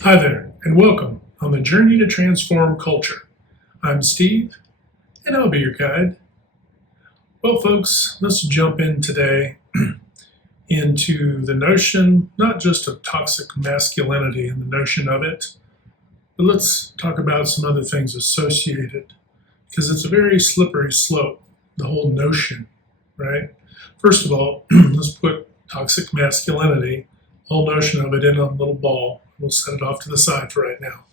Hi there, and welcome on the journey to transform culture. I'm Steve, and I'll be your guide. Well, folks, let's jump in today into the notion not just of toxic masculinity and the notion of it, but let's talk about some other things associated because it's a very slippery slope, the whole notion, right? First of all, let's put toxic masculinity, whole notion of it in a little ball. We'll set it off to the side for right now.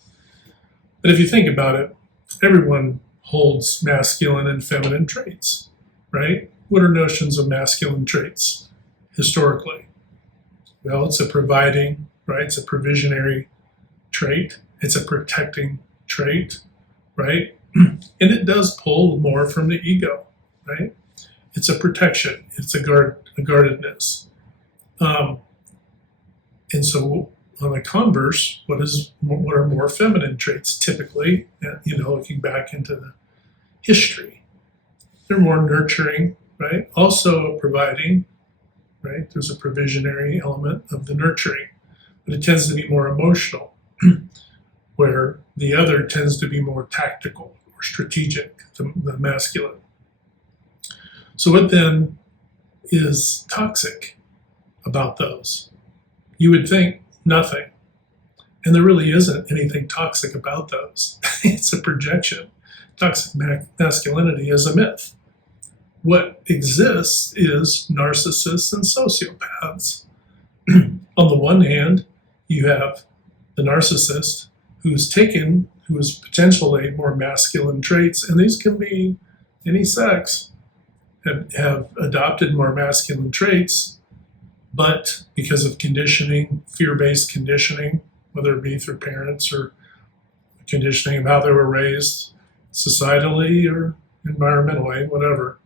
But if you think about it, everyone holds masculine and feminine traits, right? What are notions of masculine traits historically? Well, it's a providing, right? It's a provisionary trait. It's a protecting trait, right? And it does pull more from the ego, right? It's a protection. It's a guardedness. Um, and so on the converse, what are more feminine traits typically? Looking back into the history, they're more nurturing, right? Also providing, right? There's a provisionary element of the nurturing, but it tends to be more emotional, where the other tends to be more tactical or strategic, the masculine. So what then is toxic about those? You would think nothing. And there really isn't anything toxic about those. It's a projection. Toxic masculinity is a myth. What exists is narcissists and sociopaths. On the one hand, you have the narcissist who is potentially more masculine traits, and these can be any sex, have adopted more masculine traits, but because of conditioning, fear-based conditioning, whether it be through parents or conditioning of how they were raised societally or environmentally, whatever,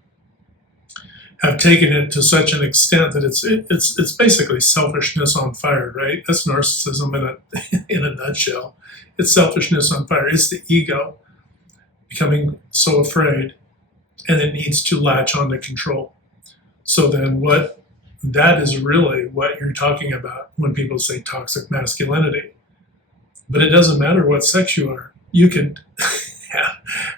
have taken it to such an extent that it's basically selfishness on fire, right? That's narcissism in a nutshell. It's selfishness on fire. It's the ego becoming so afraid, and it needs to latch on to control. So then that is really what you're talking about when people say toxic masculinity. But it doesn't matter what sex you are. You can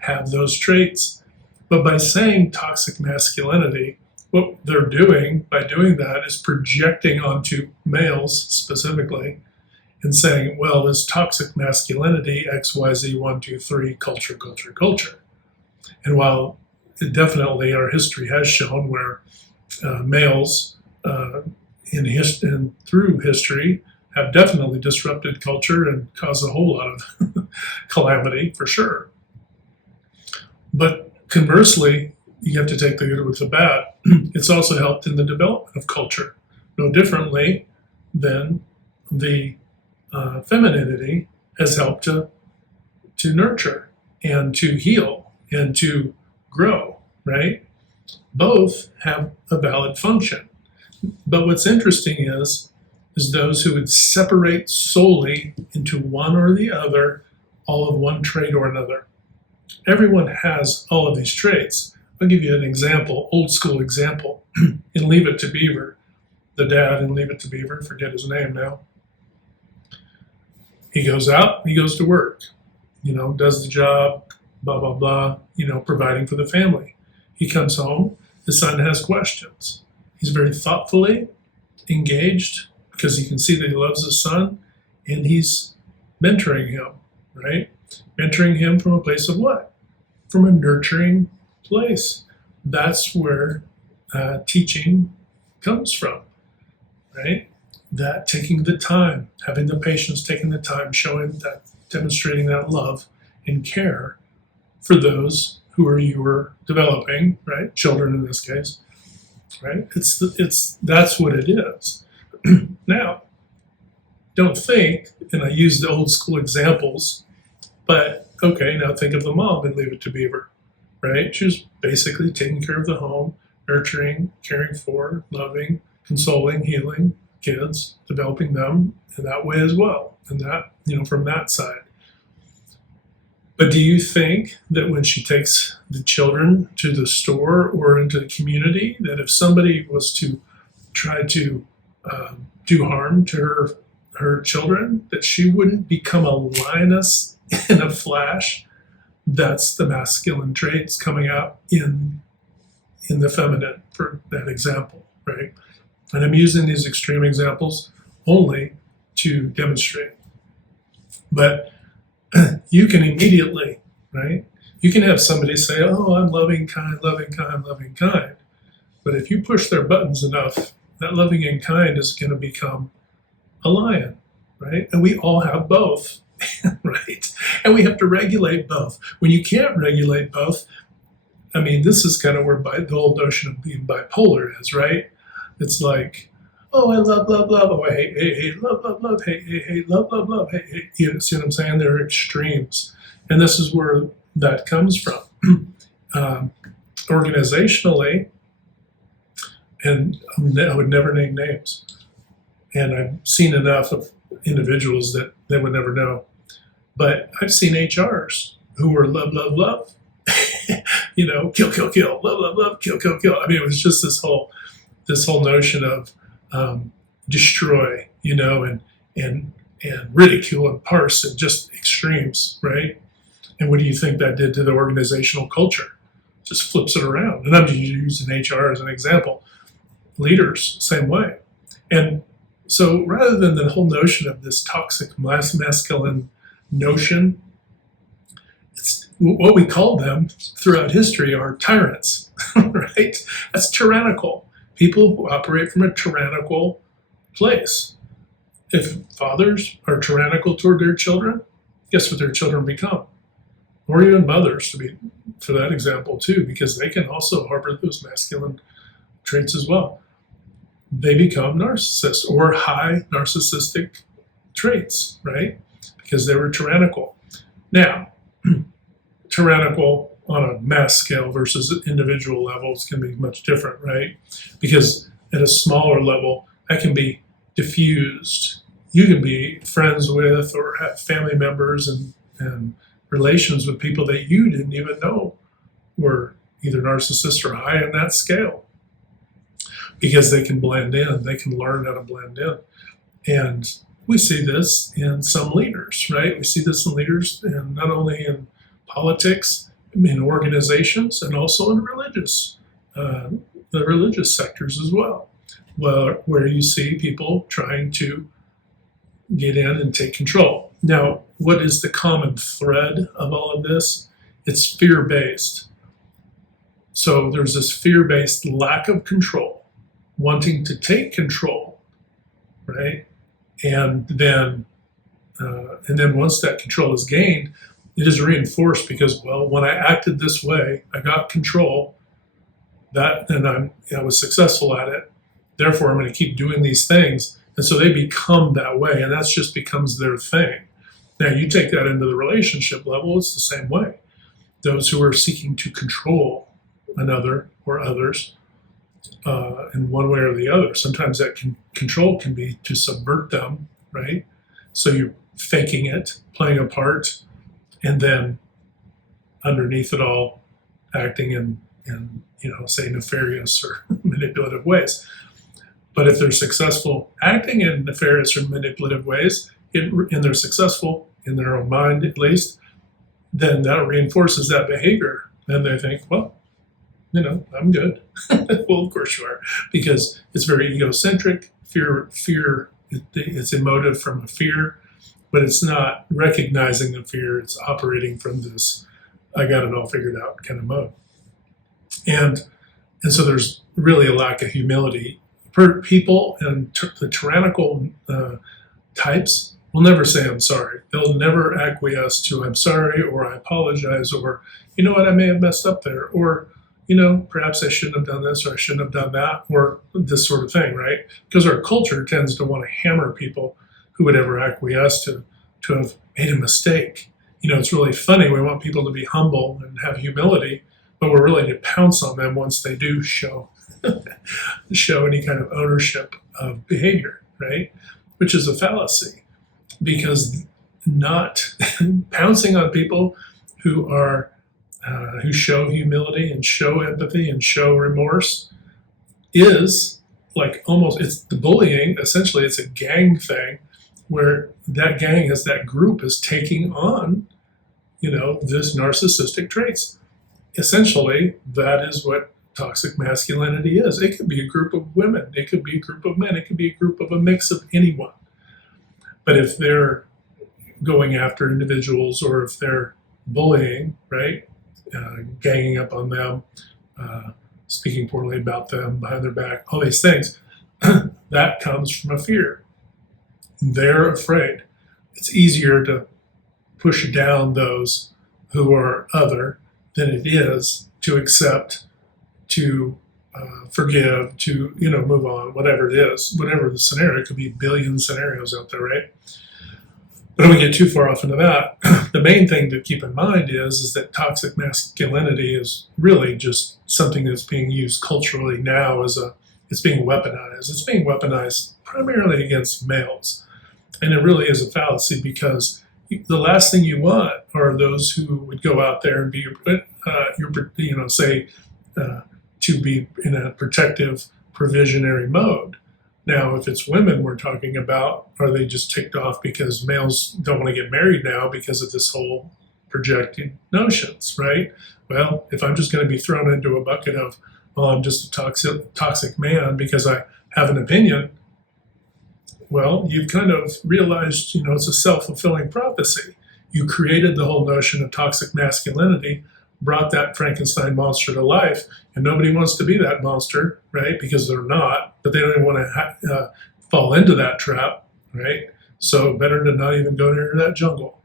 have those traits. But by saying toxic masculinity, what they're doing by doing that is projecting onto males specifically and saying, well, this toxic masculinity, XYZ, 1, 2, 3, culture, culture, culture. And while definitely our history has shown where males and through history have definitely disrupted culture and caused a whole lot of calamity for sure. But conversely, you have to take the good with the bad. It's also helped in the development of culture, no differently than the femininity has helped to nurture and to heal and to grow, right? Both have a valid function. But what's interesting is those who would separate solely into one or the other, all of one trait or another. Everyone has all of these traits. I'll give you an example, old school example. In Leave It to Beaver, the dad in Leave It to Beaver, forget his name now. He goes out, he goes to work, does the job, blah, blah, blah, providing for the family. He comes home, his son has questions. He's very thoughtfully engaged because he can see that he loves his son, and he's mentoring him, right? Mentoring him from a place of what? From a nurturing place. That's where teaching comes from, right? That taking the time, having the patience, taking the time, showing that, demonstrating that love and care for those you were developing, right? Children in this case, right? That's what it is. Now, don't think, and I use the old school examples, but okay, now think of the mom and Leave It to Beaver, right? She was basically taking care of the home, nurturing, caring for, loving, consoling, healing kids, developing them in that way as well, and that, from that side. But do you think that when she takes the children to the store or into the community, that if somebody was to try to do harm to her her children, that she wouldn't become a lioness in a flash. That's the masculine traits coming out in the feminine for that example, right? And I'm using these extreme examples only to demonstrate. But you can immediately, right? You can have somebody say, oh, I'm loving, kind, loving, kind, loving, kind. But if you push their buttons enough, that loving and kind is going to become a lion, right? And we all have both, right? And we have to regulate both. When you can't regulate both, I mean, this is kind of where the whole notion of being bipolar is, right? It's like, oh, I love, love, love. Oh, I hate, love, love, love, hate, love, love, love, hate. You see what I'm saying? There are extremes. And this is where that comes from. Organizationally, and I would never name names. And I've seen enough of individuals that they would never know. But I've seen HRs who were love, love, love. Kill, kill, kill, love, love, love, kill, kill, kill. I mean, it was just this whole notion of destroy, and ridicule and parse and just extremes, right? And what do you think that did to the organizational culture? Just flips it around. And I'm just using HR as an example. Leaders, same way. And so rather than the whole notion of this toxic masculine notion, it's what we call them throughout history are tyrants, right? That's tyrannical. People who operate from a tyrannical place. If fathers are tyrannical toward their children, guess what their children become? Or even mothers, for that example too, because they can also harbor those masculine traits as well. They become narcissists or high narcissistic traits, right? Because they were tyrannical. Now, tyrannical on a mass scale versus individual levels can be much different, right? Because at a smaller level, that can be diffused. You can be friends with or have family members and relations with people that you didn't even know were either narcissists or high on that scale. Because they can blend in, they can learn how to blend in. And we see this in some leaders, right? We see this in leaders, and not only in politics, in organizations, and also in the religious sectors as well, where you see people trying to get in and take control. Now, what is the common thread of all of this? It's fear-based. So there's this fear-based lack of control, wanting to take control, right? And then once that control is gained, it is reinforced because, well, when I acted this way, I got control. And I was successful at it. Therefore, I'm going to keep doing these things. And so they become that way, and that just becomes their thing. Now, you take that into the relationship level, it's the same way. Those who are seeking to control another or others in one way or the other. Sometimes that control can be to subvert them, right? So you're faking it, playing a part, and then underneath it all, acting in say nefarious or manipulative ways. But if they're successful acting in nefarious or manipulative ways, and they're successful in their own mind at least, then that reinforces that behavior. And they think, well, I'm good. Well, of course you are, because it's very egocentric. Fear, it's emotive from a fear, but it's not recognizing the fear. It's operating from this, I got it all figured out kind of mode. And so there's really a lack of humility. People and the tyrannical types will never say, I'm sorry. They'll never acquiesce to, I'm sorry, or I apologize, or, you know what, I may have messed up there, or, perhaps I shouldn't have done this, or I shouldn't have done that, or this sort of thing, right? Because our culture tends to want to hammer people who would ever acquiesce to have made a mistake. It's really funny. We want people to be humble and have humility, but we're willing to pounce on them once they do show any kind of ownership of behavior, right? Which is a fallacy, because not pouncing on people who show humility and show empathy and show remorse is like it's the bullying. Essentially, it's a gang thing, where that gang, as that group, is taking on, this narcissistic traits. Essentially, that is what toxic masculinity is. It could be a group of women, it could be a group of men, it could be a group of a mix of anyone. But if they're going after individuals, or if they're bullying, right, ganging up on them, speaking poorly about them behind their back, all these things, that comes from a fear. They're afraid. It's easier to push down those who are other than it is to accept, to forgive, to move on, whatever it is, whatever the scenario. It could be a billion scenarios out there, right? But don't get too far off into that. The main thing to keep in mind is that toxic masculinity is really just something that's being used culturally now it's being weaponized. It's being weaponized primarily against males. And it really is a fallacy, because the last thing you want are those who would go out there and be, to be in a protective, provisionary mode. Now, if it's women we're talking about, are they just ticked off because males don't want to get married now because of this whole projected notions, right? Well, if I'm just going to be thrown into a bucket of, well, I'm just a toxic man because I have an opinion, well, you've kind of realized, it's a self-fulfilling prophecy. You created the whole notion of toxic masculinity, brought that Frankenstein monster to life, and nobody wants to be that monster, right? Because they're not, but they don't even want to fall into that trap, right? So better to not even go near that jungle.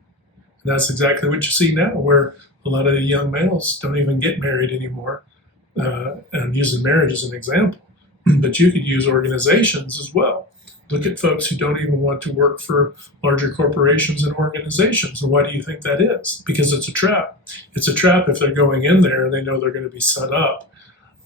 And that's exactly what you see now, where a lot of the young males don't even get married anymore. And I'm using marriage as an example, but you could use organizations as well. Look at folks who don't even want to work for larger corporations and organizations. And why do you think that is? Because it's a trap. It's a trap if they're going in there and they know they're going to be set up.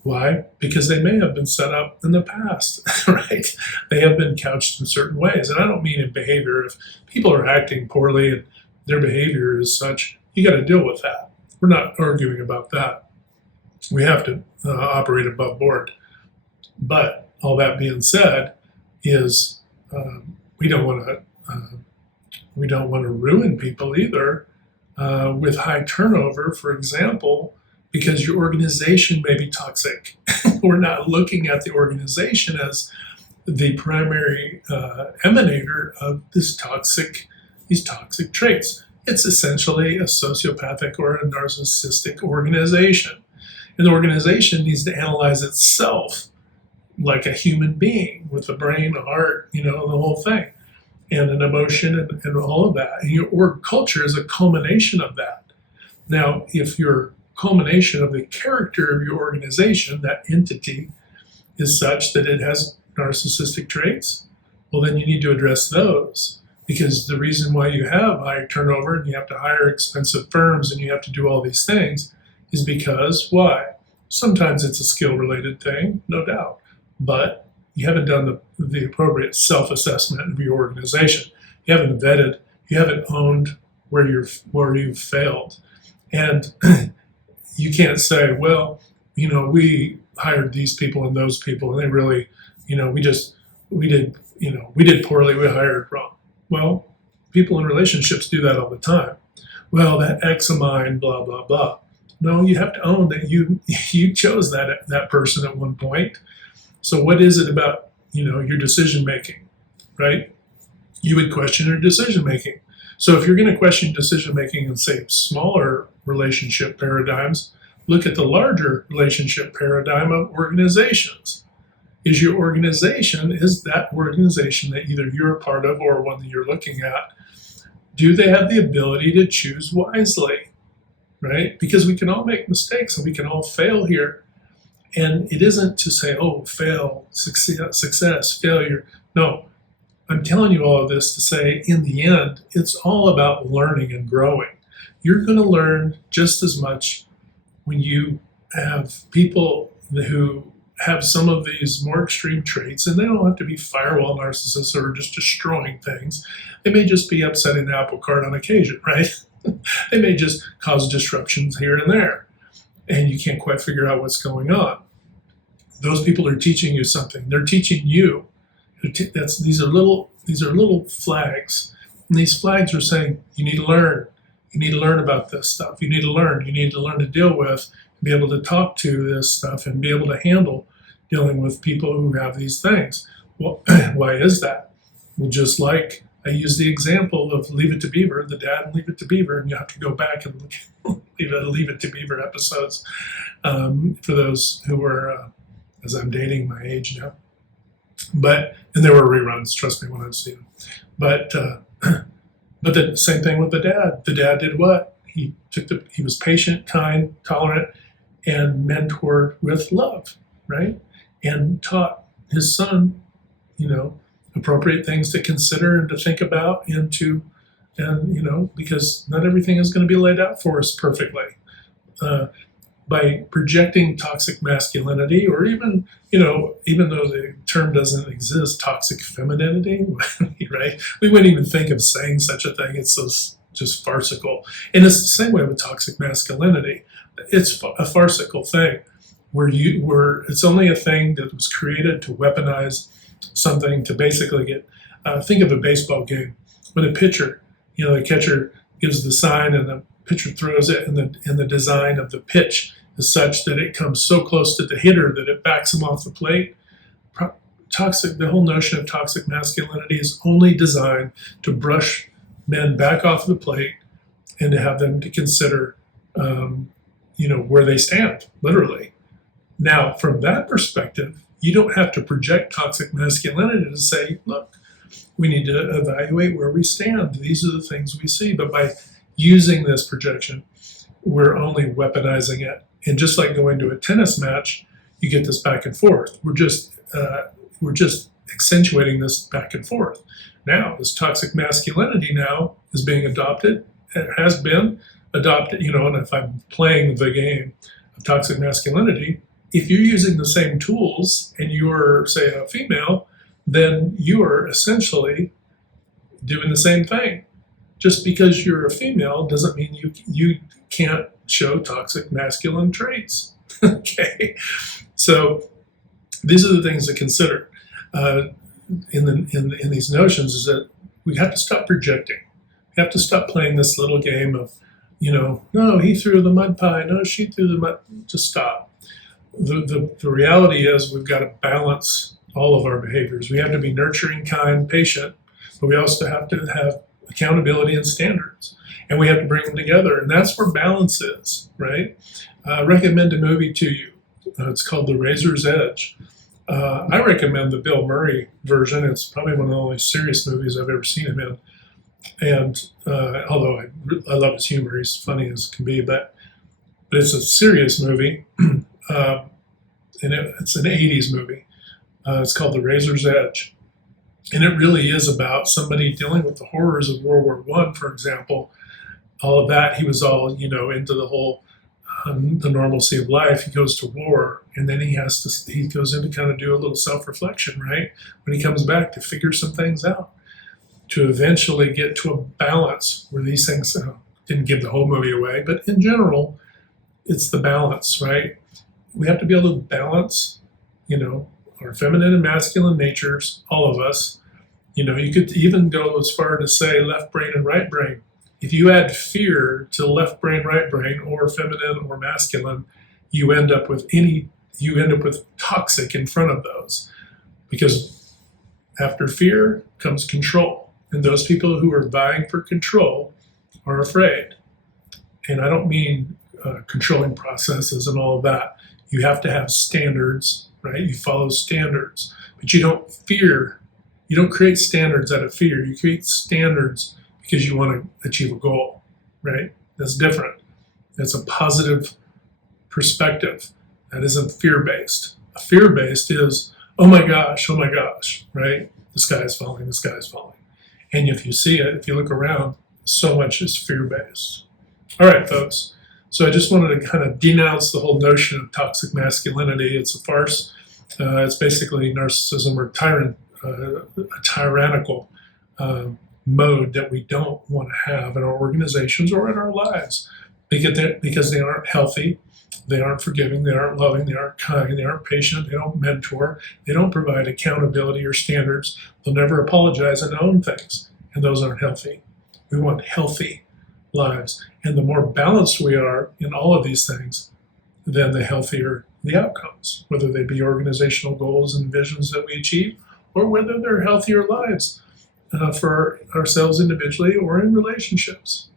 Why? Because they may have been set up in the past, right? They have been couched in certain ways. And I don't mean in behavior. If people are acting poorly and their behavior is such, you got to deal with that. We're not arguing about that. We have to operate above board. But all that being said, is we don't want to ruin people either with high turnover, for example, because your organization may be toxic. We're not looking at the organization as the primary emanator of these toxic traits. It's essentially a sociopathic or a narcissistic organization, and the organization needs to analyze itself like a human being with a brain, a heart, the whole thing, and an emotion and all of that. And your org culture is a culmination of that. Now, if your culmination of the character of your organization, that entity, is such that it has narcissistic traits, well, then you need to address those. Because the reason why you have high turnover and you have to hire expensive firms and you have to do all these things is because why? Sometimes it's a skill-related thing, no doubt. But you haven't done the appropriate self-assessment of your organization. You haven't vetted, you haven't owned where you've failed. And you can't say, well, we hired these people and those people, and they really, we did poorly, we hired wrong. Well, people in relationships do that all the time. Well, that ex of mine, blah, blah, blah. No, you have to own that you chose that person at one point. So what is it about, your decision making, right? You would question your decision making. So if you're going to question decision making in, say, smaller relationship paradigms, look at the larger relationship paradigm of organizations. Is that organization that either you're a part of or one that you're looking at, do they have the ability to choose wisely, right? Because we can all make mistakes and we can all fail here. And it isn't to say, oh, fail, success, failure. No, I'm telling you all of this to say, in the end, it's all about learning and growing. You're going to learn just as much when you have people who have some of these more extreme traits, and they don't have to be firewall narcissists or just destroying things. They may just be upsetting the apple cart on occasion, right? They may just cause disruptions here and there, and you can't quite figure out what's going on. Those people are teaching you something. They're teaching you. These are little these are little flags. And these flags are saying, you need to learn. You need to learn about this stuff. You need to learn. You need to learn to deal with, be able to talk to this stuff and be able to handle dealing with people who have these things. Well, why is that? Well, just like I use the example of Leave It to Beaver, the dad in Leave It to Beaver, and you have to go back and look at Leave It to Beaver episodes for those who are, as I'm dating my age now. And there were reruns, trust me when I've seen them. But the same thing with the dad. The dad did what? He was patient, kind, tolerant, and mentored with love, right? And taught his son, appropriate things to consider and to think about because not everything is going to be laid out for us perfectly. By projecting toxic masculinity, or even though the term doesn't exist, toxic femininity, right? We wouldn't even think of saying such a thing. It's so just farcical. And it's the same way with toxic masculinity. It's a farcical thing where it's only a thing that was created to weaponize something, to basically get, think of a baseball game. When a pitcher, the catcher gives the sign and the pitcher throws it, and the design of the pitch is such that it comes so close to the hitter that it backs him off the plate. The whole notion of toxic masculinity is only designed to brush men back off the plate and to have them to consider, where they stand, literally. Now, from that perspective, you don't have to project toxic masculinity to say, look, we need to evaluate where we stand. These are the things we see. But by using this projection, we're only weaponizing it. And just like going to a tennis match, you get this back and forth. We're just accentuating this back and forth. Now, this toxic masculinity now is being adopted. It has been adopted, and if I'm playing the game of toxic masculinity, if you're using the same tools and you're, say, a female, then you are essentially doing the same thing. Just because you're a female doesn't mean you can't show toxic masculine traits. Okay, so these are the things to consider in these notions. Is that we have to stop projecting. We have to stop playing this little game of, no, he threw the mud pie, no, she threw the mud. Just stop. The reality is we've got to balance all of our behaviors. We have to be nurturing, kind, patient, but we also have to have accountability and standards. And we have to bring them together. And that's where balance is, right? I recommend a movie to you. It's called The Razor's Edge. I recommend the Bill Murray version. It's probably one of the only serious movies I've ever seen him in. And although I love his humor, he's funny as can be, but it's a serious movie. And it's an 80s movie. It's called The Razor's Edge. And it really is about somebody dealing with the horrors of World War I, for example. All of that, he was all, into the whole, the normalcy of life. He goes to war, and then he goes in to kind of do a little self-reflection, right? When he comes back to figure some things out, to eventually get to a balance where these things, didn't give the whole movie away, but in general, it's the balance, right? We have to be able to balance, our feminine and masculine natures, all of us. You could even go as far to say left brain and right brain. If you add fear to left brain, right brain, or feminine or masculine, you end up with toxic in front of those. Because after fear comes control. And those people who are vying for control are afraid. And I don't mean controlling processes and all of that. You have to have standards, right? You follow standards, but you don't fear. You don't create standards out of fear. You create standards because you want to achieve a goal, right? That's different. That's a positive perspective. That isn't fear-based. A fear-based is, oh my gosh, right? The sky is falling, the sky is falling. And if you see it, if you look around, so much is fear-based. All right, folks. So I just wanted to kind of denounce the whole notion of toxic masculinity. It's a farce. It's basically narcissism or a tyrannical mode that we don't want to have in our organizations or in our lives because they aren't healthy. They aren't forgiving, they aren't loving, they aren't kind, they aren't patient, they don't mentor, they don't provide accountability or standards. They'll never apologize and own things, and those aren't healthy. We want healthy lives, and the more balanced we are in all of these things, then the healthier the outcomes, whether they be organizational goals and visions that we achieve, or whether they're healthier lives for ourselves individually or in relationships.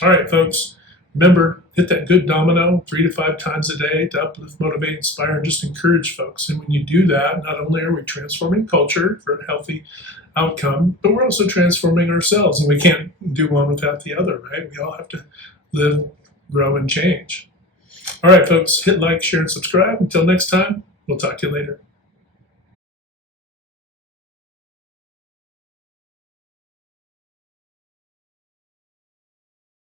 All right, folks, remember, hit that good domino 3 to 5 times a day to uplift, motivate, inspire, and just encourage folks. And when you do that, not only are we transforming culture for a healthy outcome, but we're also transforming ourselves. And we can't do one without the other, right? We all have to live, grow, and change. All right, folks, hit like, share, and subscribe. Until next time, we'll talk to you later.